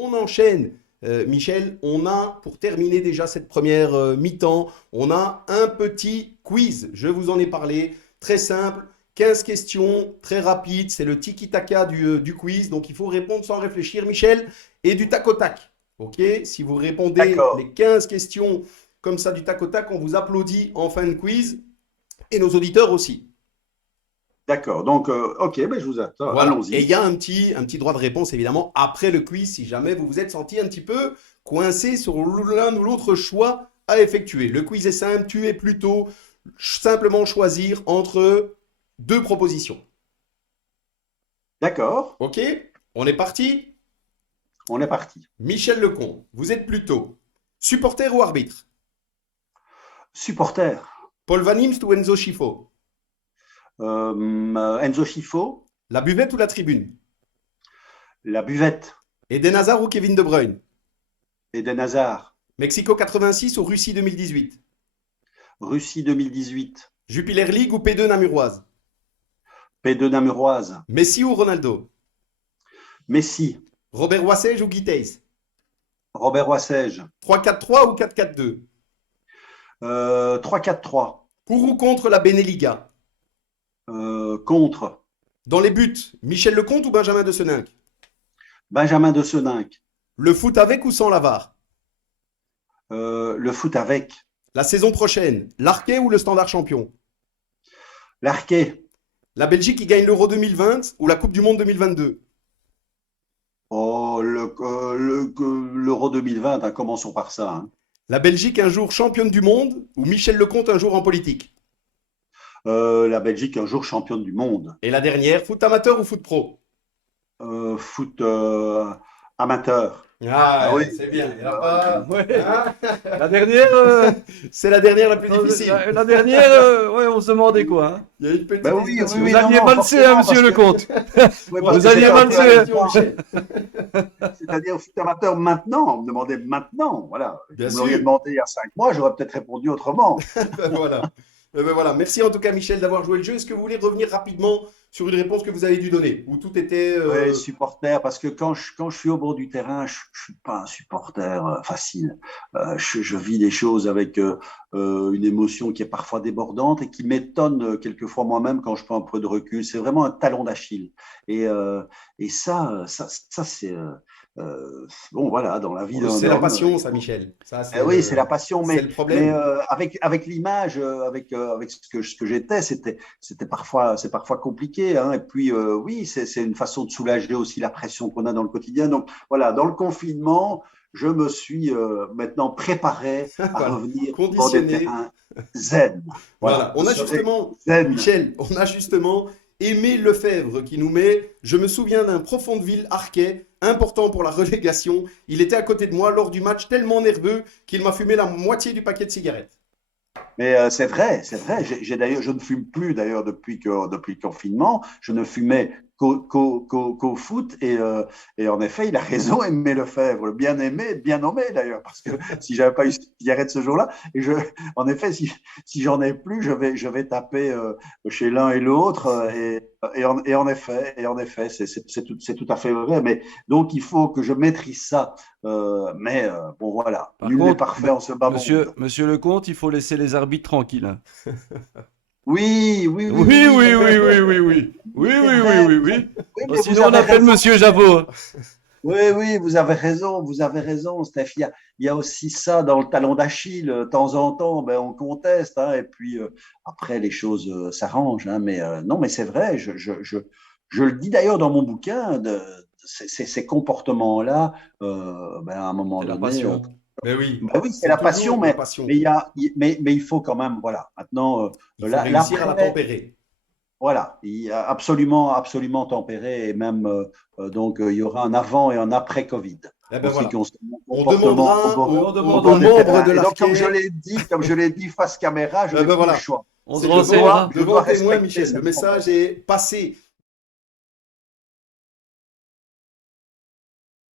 on enchaîne. Michel, on a, pour terminer déjà cette première mi-temps, on a un petit quiz. Je vous en ai parlé, très simple, 15 questions, très rapide. C'est le tiki-taka du quiz, donc il faut répondre sans réfléchir, Michel, et du tac au tac. Ok? Si vous répondez D'accord, les 15 questions comme ça du tac au tac, on vous applaudit en fin de quiz, et nos auditeurs aussi. d'accord. Donc, ok, ben, je vous attends. Voilà. Et il Allons-y. y a un petit droit de réponse, évidemment, après le quiz, si jamais vous vous êtes senti un petit peu coincé sur l'un ou l'autre choix à effectuer. Le quiz est simple, tu es plutôt simplement choisir entre deux propositions. D'accord, OK? On est parti? on est parti. Michel Lecomte, vous êtes plutôt supporter ou arbitre? Supporter. Paul Van Imst ou Enzo Schifo? Enzo Schifo, La buvette ou la tribune? la buvette. Eden Hazard ou Kevin De Bruyne? Eden Hazard, Mexico 86 ou Russie 2018? Russie 2018. Jupiler League ou P2 Namuroise? P2 Namuroise. Messi ou Ronaldo? Messi, Robert Wassège ou Guy Thys? Robert Wassège. 3-4-3 ou 4-4-2? 3-4-3. Pour ou contre la Beneliga? Contre Dans les buts, Michel Lecomte ou Benjamin de Seninck? Benjamin de Seninck. Le foot avec ou sans la VAR? Le foot avec. La saison prochaine, l'Arquet ou le Standard champion? L'Arquet. La Belgique qui gagne l'Euro 2020 ou la Coupe du Monde 2022? Oh, l'Euro 2020, hein, commençons par ça, hein. La Belgique un jour championne du monde ou Michel Lecomte un jour en politique? La Belgique, un jour championne du monde. Et la dernière, foot amateur ou foot pro? Foot amateur. Ah, Ah oui, ouais, c'est bien. Il y en a euh, pas. Ouais. Hein. La dernière, C'est la dernière la plus non, difficile. la dernière, ouais, on se demandait quoi, hein. Il y a une petite ben oui, hésitation. oui, Vous aviez non, valsé, forcément, monsieur parce que- Lecomte. Ouais, Voilà, Vous parce que aviez c'était un valsé. peu question, Michel. c'est-à-dire foot amateur maintenant. On me demandait maintenant. Voilà. Bien Vous me l'auriez sûr. demandé il y a 5 mois, j'aurais peut-être répondu autrement. Voilà. Ben voilà. Merci en tout cas, Michel, d'avoir joué le jeu. Est-ce que vous voulez revenir rapidement sur une réponse que vous avez dû donner? Où tout était. Ouais, supporter, parce que quand je suis au bord du terrain, je suis pas un supporter facile. Je vis les choses avec une émotion qui est parfois débordante et qui m'étonne quelquefois moi-même quand je prends un peu de recul. C'est vraiment un talon d'Achille. Et ça c'est bon, voilà, dans la vie d'un C'est la homme. passion, ça, Michel. Ça, Oui, c'est la passion, c'est le mais problème. avec l'image, avec ce que j'étais, c'est parfois compliqué, hein. Et puis oui, c'est une façon de soulager aussi la pression qu'on a dans le quotidien. Donc voilà, dans le confinement, je me suis maintenant préparé à Voilà. revenir au bord des Conditionné. terrains zen. Voilà. On je a serai justement, zen. Michel, on a justement Aimé Lefebvre qui nous met. Je me souviens d'un profond de ville Arquet, important pour la relégation. Il était à côté de moi lors du match, tellement nerveux qu'il m'a fumé la moitié du paquet de cigarettes. Mais c'est vrai, c'est vrai. D'ailleurs, je ne fume plus d'ailleurs depuis le confinement. Je ne fumais qu'au foot et en effet, il a raison, Aimé Lefebvre, bien aimé, bien nommé d'ailleurs, parce que si j'avais pas eu cette cigarette ce jour-là, en effet, si j'en ai plus, je vais taper chez l'un et l'autre et en effet, c'est tout à fait vrai. Mais donc il faut que je maîtrise ça. Mais bon voilà, Par nul n'est contre, parfait en ce bas monde. monsieur Lecomte, il faut laisser les arbitres tranquilles, hein. Oui, oui, oui, Oui, oui, oui, oui. oui, oui, oui, oui. Oui, C'est oui, oui, vrai. oui, oui. Oui, Oh, mais vous sinon, on avez appelle raison. monsieur Javot. Oui, oui, vous avez raison, Steph. Il y a aussi ça dans le talon d'Achille. De temps en temps, ben, on conteste, hein, et puis après, les choses s'arrangent, hein, mais non, mais c'est vrai. Je le dis d'ailleurs dans mon bouquin, ces comportements-là, ben, à un moment C'est la donné, passion. Mais oui, ben oui, c'est c'est la passion, toujours la mais passion. mais il faut quand même, voilà. Maintenant, Il faut réussir à la l'après. tempérer. Voilà, il y a absolument, absolument tempéré et même donc il y aura un avant et un après Covid Eh ben en ce qui voilà. concerne mon On comportement demandera Oui, on au demandera. bord des membres terrains. de Et donc l'Arquet. comme je l'ai dit face caméra, je Eh n'ai ben plus le voilà. choix. On se C'est Je dois, renseignera. je dois devant témoin, respecter Michel. Le cette message promesse. est passé.